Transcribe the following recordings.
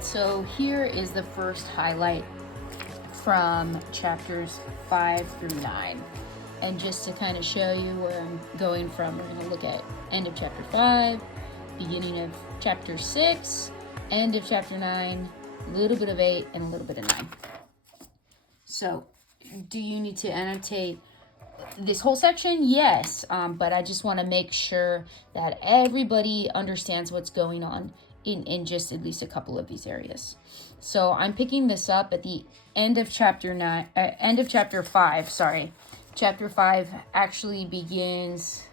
right, so here is the first highlight from chapters 5 through 9. And just to kind of show you where I'm going from, we're going to look at end of chapter 5, beginning of chapter 6, end of chapter 9, a little bit of 8, and a little bit of 9. So, do you need to annotate this whole section? Yes, but I just want to make sure that everybody understands what's going on in just at least a couple of these areas. So I'm picking this up at the end of chapter 5. Sorry, chapter 5 actually begins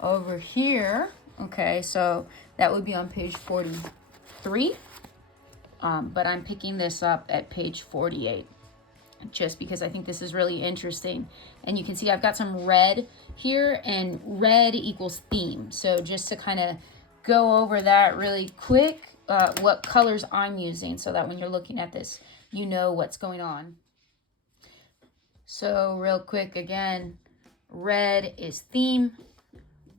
over here. Okay, so that would be on page 43. But I'm picking this up at page 48. Just because I think this is really interesting. And you can see I've got some red here, and red equals theme. So just to kind of go over that really quick, what colors I'm using so that when you're looking at this, you know what's going on. So real quick again, red is theme,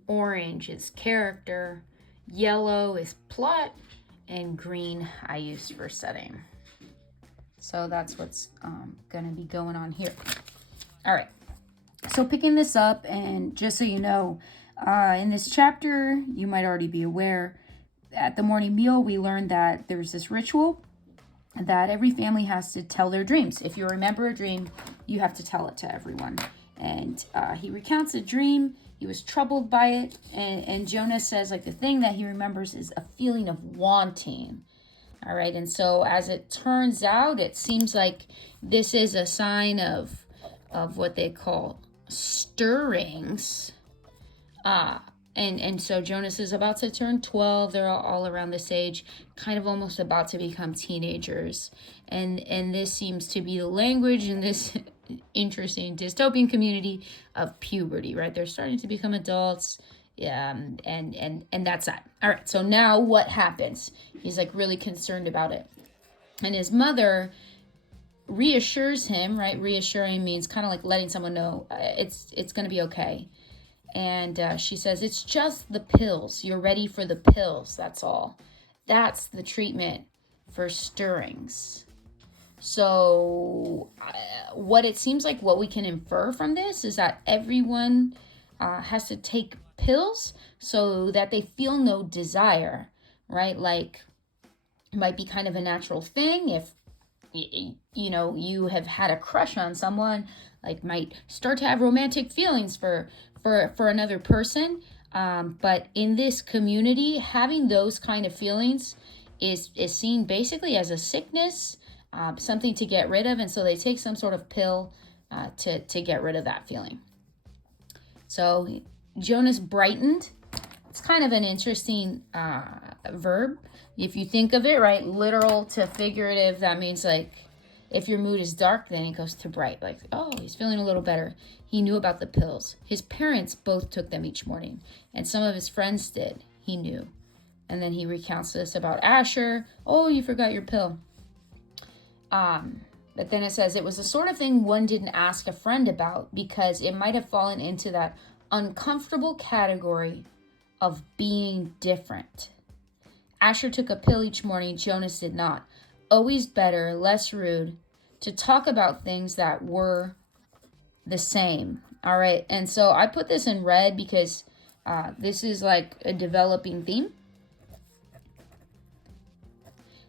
orange is character, yellow is plot, and green I used for setting. So that's what's going to be going on here. All right. So picking this up, and just so you know, in this chapter, you might already be aware, at the morning meal, we learned that there's this ritual that every family has to tell their dreams. If you remember a dream, you have to tell it to everyone. And he recounts a dream. He was troubled by it. And Jonas says, like, the thing that he remembers is a feeling of wanting. All right, and so as it turns out, it seems like this is a sign of what they call stirrings. And so Jonas is about to turn 12. They're all around this age, kind of almost about to become teenagers. And this seems to be the language in this interesting dystopian community of puberty, right? They're starting to become adults. Yeah, and that's that. All right, so now what happens? He's like really concerned about it. And his mother reassures him, right? Reassuring means kind of like letting someone know it's going to be okay. And she says, it's just the pills. You're ready for the pills. That's all. That's the treatment for stirrings. So what it seems like what we can infer from this is that everyone has to take pills so that they feel no desire, right? Like, it might be kind of a natural thing if you have had a crush on someone, like might start to have romantic feelings for another person, but in this community, having those kind of feelings is seen basically as a sickness, something to get rid of, and so they take some sort of pill to get rid of that feeling. So Jonas brightened. It's kind of an interesting verb. If you think of it, right, literal to figurative, that means like if your mood is dark, then it goes to bright. Like, oh, he's feeling a little better. He knew about the pills. His parents both took them each morning, and some of his friends did. He knew. And then he recounts this about Asher. Oh, you forgot your pill. But then it says it was the sort of thing one didn't ask a friend about because it might have fallen into that uncomfortable category of being different. Asher took a pill each morning. Jonas did not. Always better, less rude, to talk about things that were the same. All right, and so I put this in red because this is like a developing theme.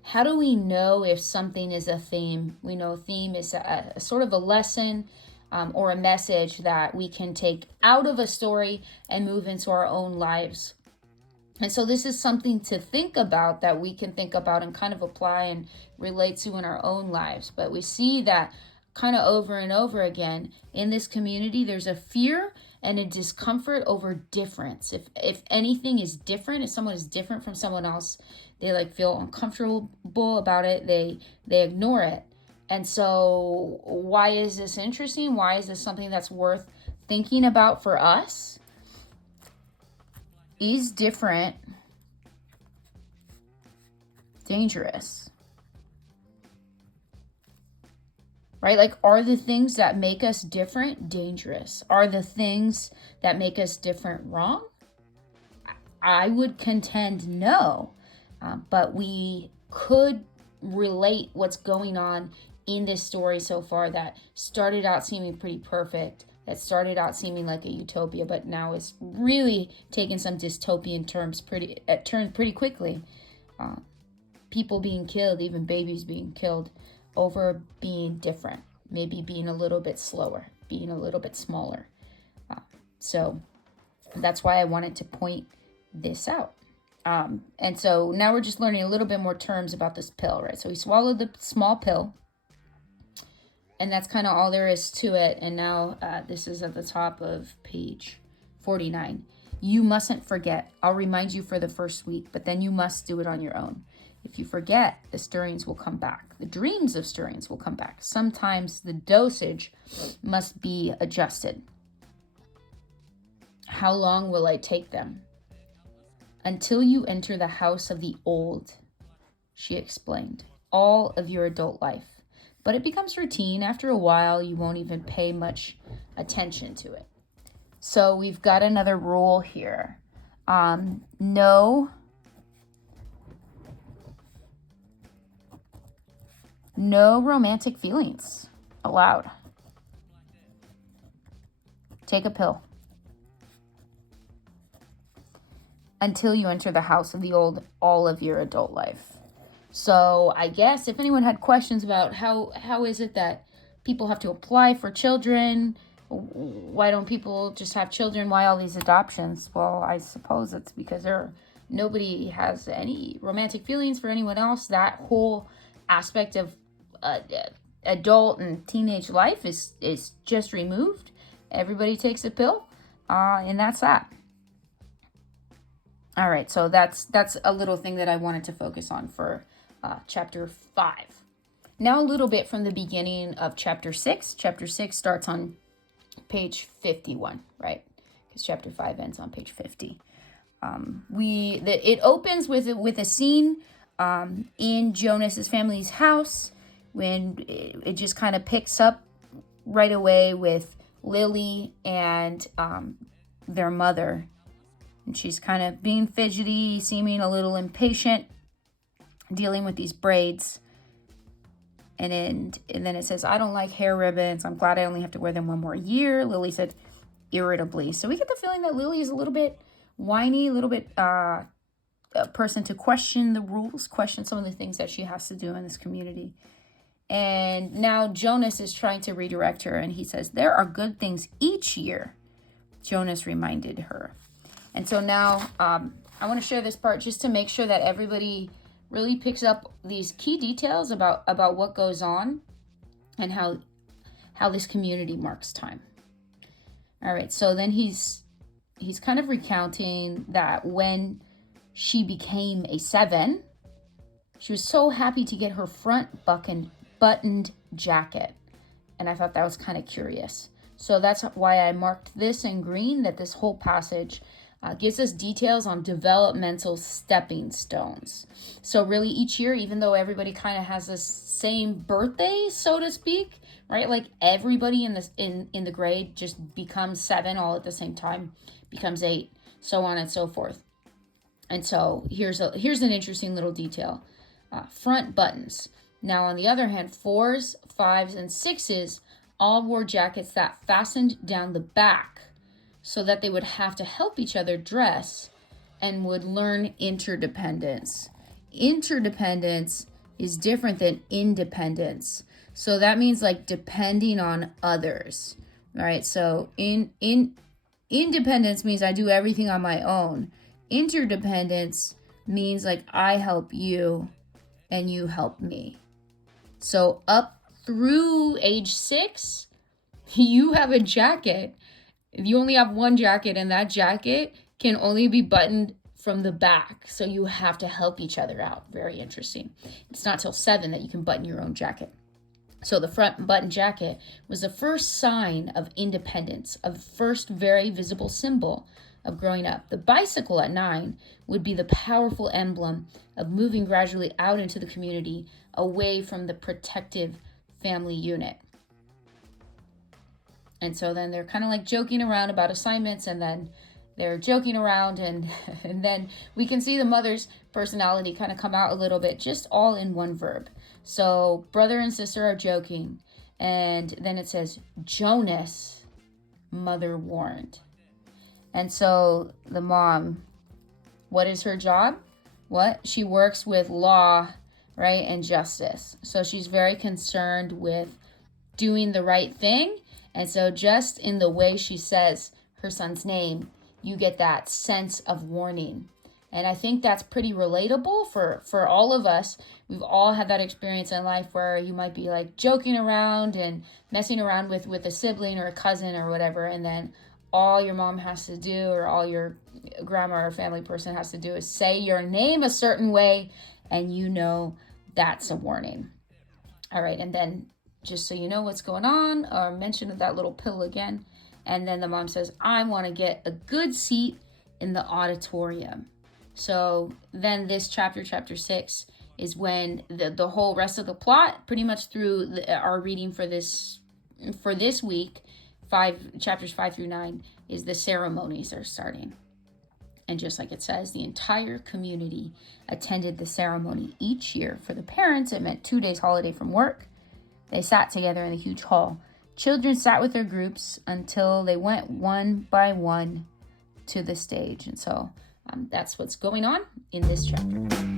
How do we know if something is a theme? We know a theme is a sort of a lesson or a message that we can take out of a story and move into our own lives. And so this is something to think about, that we can think about and kind of apply and relate to in our own lives. But we see that kind of over and over again in this community, there's a fear and a discomfort over difference. If anything is different, if someone is different from someone else, they like feel uncomfortable about it. They ignore it. And so why is this interesting? Why is this something that's worth thinking about for us? Is different dangerous? Right? Like, are the things that make us different dangerous? Are the things that make us different wrong? I would contend no. But we could relate what's going on in this story so far that started out seeming pretty perfect, that started out seeming like a utopia, but now is really taking some dystopian turns pretty quickly. People being killed, even babies being killed over being different, maybe being a little bit slower, being a little bit smaller. So that's why I wanted to point this out. And so now we're just learning a little bit more terms about this pill, right? So he swallowed the small pill, and that's kind of all there is to it. And now this is at the top of page 49. You mustn't forget. I'll remind you for the first week, but then you must do it on your own. If you forget, the stirrings will come back. The dreams of stirrings will come back. Sometimes the dosage must be adjusted. How long will I take them? Until you enter the house of the old, she explained, all of your adult life. But it becomes routine. After a while, you won't even pay much attention to it. So we've got another rule here. No romantic feelings allowed. Take a pill. Until you enter the house of the old, all of your adult life. So I guess if anyone had questions about how is it that people have to apply for children, why don't people just have children, why all these adoptions? Well, I suppose it's because nobody has any romantic feelings for anyone else. That whole aspect of adult and teenage life is just removed. Everybody takes a pill, and that's that. All right, so that's a little thing that I wanted to focus on for chapter 5. Now a little bit from the beginning of chapter 6. Chapter 6 starts on page 51, right? Because chapter 5 ends on page 50. It opens with a scene in Jonas's family's house when it just kind of picks up right away with Lily and their mother. And she's kind of being fidgety, seeming a little impatient, dealing with these braids. And then it says, I don't like hair ribbons. I'm glad I only have to wear them one more year. Lily said irritably. So we get the feeling that Lily is a little bit whiny, a little bit a person to question the rules, question some of the things that she has to do in this community. And now Jonas is trying to redirect her. And he says, there are good things each year, Jonas reminded her. And so now I want to share this part just to make sure that everybody really picks up these key details about what goes on and how this community marks time. All right, so then he's kind of recounting that when she became a 7, she was so happy to get her front buttoned jacket. And I thought that was kind of curious. So that's why I marked this in green, that this whole passage gives us details on developmental stepping stones. So really each year, even though everybody kind of has the same birthday, so to speak, right? Like everybody in the grade just becomes 7 all at the same time, becomes 8, so on and so forth. And so here's an interesting little detail. Front buttons. Now on the other hand, 4s, 5s, and 6s all wore jackets that fastened down the back, so that they would have to help each other dress and would learn interdependence. Interdependence is different than independence. So that means like depending on others, right? So in independence means I do everything on my own. Interdependence means like I help you and you help me. So up through age 6, you have a jacket. You only have one jacket, and that jacket can only be buttoned from the back. So you have to help each other out. Very interesting. It's not till 7 that you can button your own jacket. So the front button jacket was the first sign of independence, a first very visible symbol of growing up. The bicycle at 9 would be the powerful emblem of moving gradually out into the community, away from the protective family unit. And so then they're kind of like joking around about assignments, and then they're joking around, and and then we can see the mother's personality kind of come out a little bit, just all in one verb. So brother and sister are joking, and then it says, Jonas, mother warned. And so the mom, what is her job? What? She works with law, right, and justice. So she's very concerned with doing the right thing. And so just in the way she says her son's name, you get that sense of warning. And I think that's pretty relatable for all of us. We've all had that experience in life where you might be like joking around and messing around with a sibling or a cousin or whatever, and then all your mom has to do, or all your grandma or family person has to do, is say your name a certain way, and you know that's a warning. All right, and then just so you know what's going on, or mention that little pill again, and then the mom says, I want to get a good seat in the auditorium. So then this chapter 6, is when the whole rest of the plot, pretty much through our reading for this week, chapters 5 through 9, is the ceremonies are starting. And just like it says, the entire community attended the ceremony each year. For the parents, it meant 2 days holiday from work. They sat together in the huge hall. Children sat with their groups until they went one by one to the stage. And so that's what's going on in this chapter.